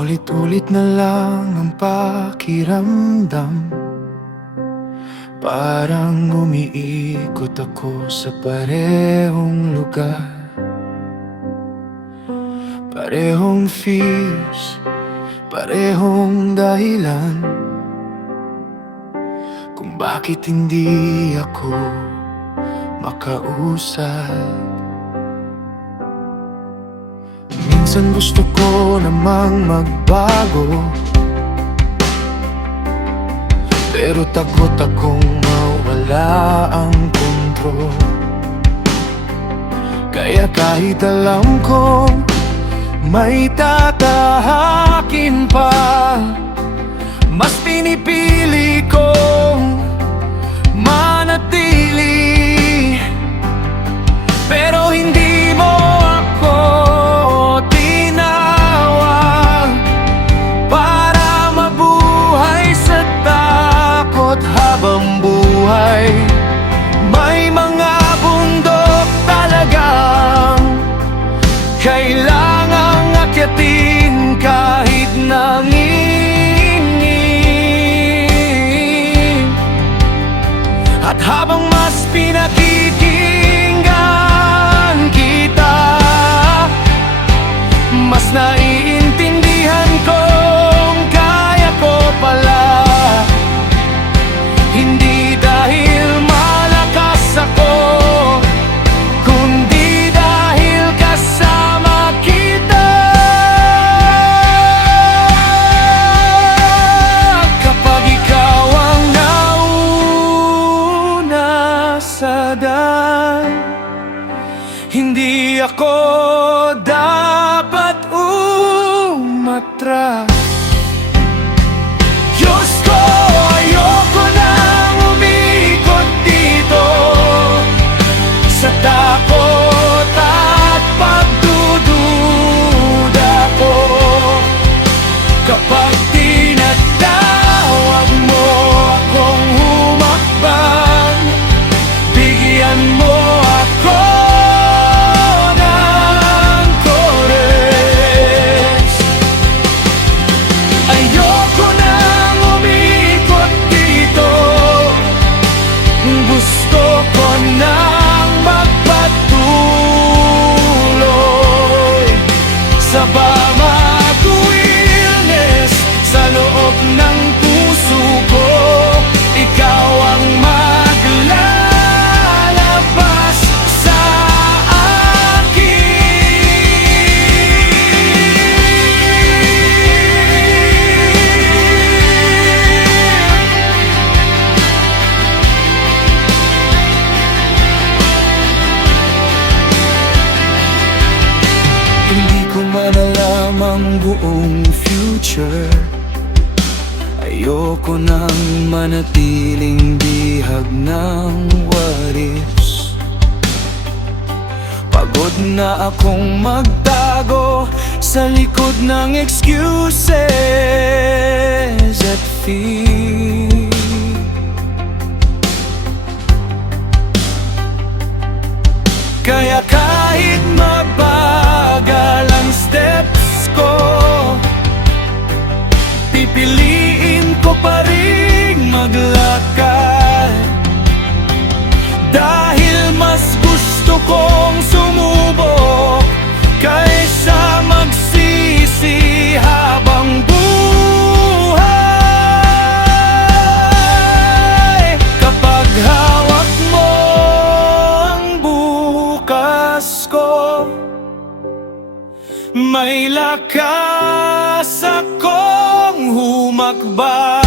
Paulit-ulit na lang ang pakiramdam, parang umiikot ako sa parehong lugar. Parehong fears, parehong dahilan kung bakit hindi ako makausap. Minsan gusto ko namang magbago, pero takot akong mawala ang kontrol. Kaya kahit alam kong may tatahakin pa, mas pinipili kong manatili. Pero hindi mo ako tinawag para mabuhay sa takot habang buhay. May mga bundok talagang kailangang akyatin kahit nangingin. At habang mas pinakikinggan kita, mas naiintindihan kong kaya ko pala. Hindi dahil malakas ako, kundi dahil kasama kita. Kapag ikaw ang nauna sa daan, hindi ako dapat umatras. Diyos ko, ayoko nang umikot dito sa takot at pagdududa ko. Kapag tinatawag mo akong humakbang, bigyan mo ako ng courage. Ayoko nang umikot dito, gusto ko nang magpatuloy sa bawat illness sa loob ng puso ko. Ikaw ang maglalabas sa akin. Hindi ko man alam ang buong future, ayoko nang manatiling bihag ng what ifs. Pagod na akong magtago sa likod ng excuses at fear. Kaya kahit mabagal ang steps ko, pipiliin ko pa rin maglakad. Dahil mas gusto kong sumubok kaysa magsisi habang buhay. Kapag hawak mo ang bukas ko, may lakas akong humakbang.